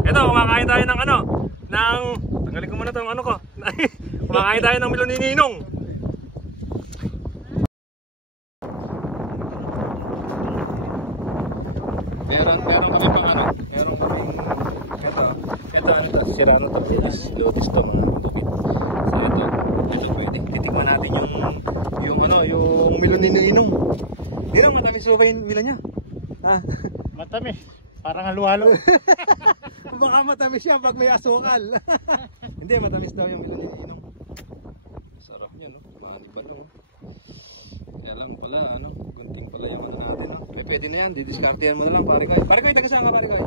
Ito, kumakain tayo ng ano, tanggalin ko muna itong ano ko. Kumakain tayo ng melon ni Ninong. Meron kami pang ano, meron kaming ito ano to, sira na to, lotus to mga bukid. So ito pwede, titignan natin yung melon ni Ninong. Ninong, matamis ba yung melon niya? Matamis, parang halo-halo. Baka matamis siya pag may asukal. Hindi, matamis daw yung melon ni Ninong. Sarap niya, no? Mahaliba, no? Kaya lang pala, gunting pala yung ano natin, no? Pwede na yan, didiskartehan mo na lang, pare Koy. Pare Koy, taga saan ka, pare Koy?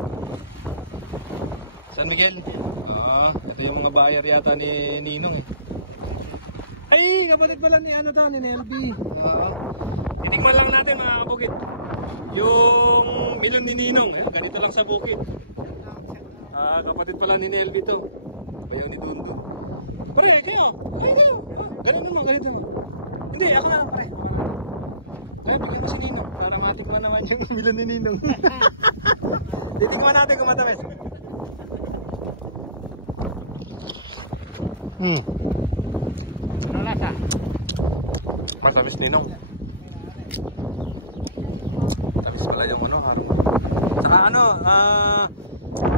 San Miguel? Ito yung mga buyer yata ni Ninong, eh. Ay, kapatid pala ni ni LB. Titingnan lang natin, mga kabukid. Yung melon ni Ninong, ganito lang sa bukid. Kapatid pala ni LB to. Bayaw ni Dundo. Pare, kayo. Ganito mo, ganito. Hindi, ako na, pare. Kaya bigyan ko si Ninong. Para matikman naman yung melon ni Ninong. Titingnan natin kung matamis. Ano lasa? Matamis Ninong. Tamis pala yung harong.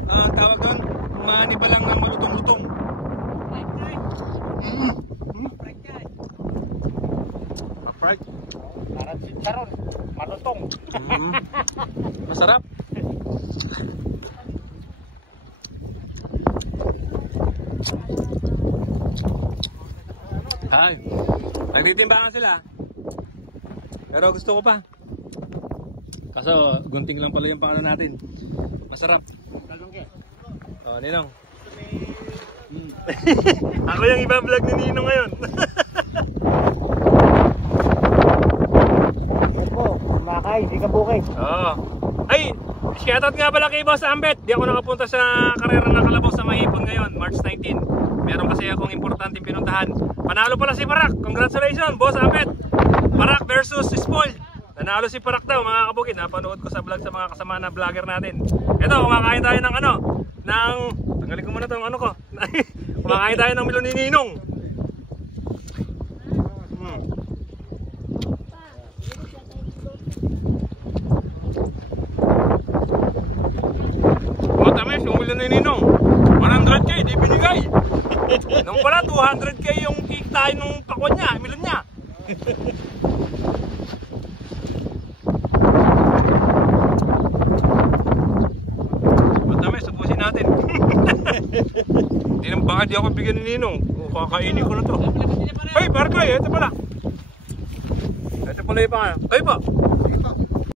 Saka tawag doon, mani ba lang ng malutong-lutong. Fried. Parang chicharon, malutong. Masarap. Ay, nagtitimbangan sila. Pero gusto ko pa. Kaso gunting lang pala yung pangano natin. Masarap. Ninong. Ako yung ibang vlog ni Ninong ngayon. Makay, di ka bukay. Ay, shoutout nga pala kay Boss Ambet. Di ako nakapunta sa karera ng kalabaw sa Mahipon ngayon, March 19. Meron kasi akong importanteng pinuntahan. Panalo pala si Parak. Congratulations, Boss Ambet. Parak versus Spoil. Nanalo si Parak daw, mga kabukid. Napanood ko sa vlog sa mga kasama na vlogger natin. Ito, kumakain tayo ng tanggalin ko muna itong ano ko. Kumakain tayo ng melon ni Ninong. Matamis yung melon ni Ninong. 100k, di binigay. Nung pala 200k yung cake tayo nung pakwan niya, melon niya. Matamis, subusin natin. Hindi naman baka di ako bigyan ni Ninong. Kakainin ko na to. Hey, Barkoy, ito pala. Ito pala yung pangalan. Kayo po.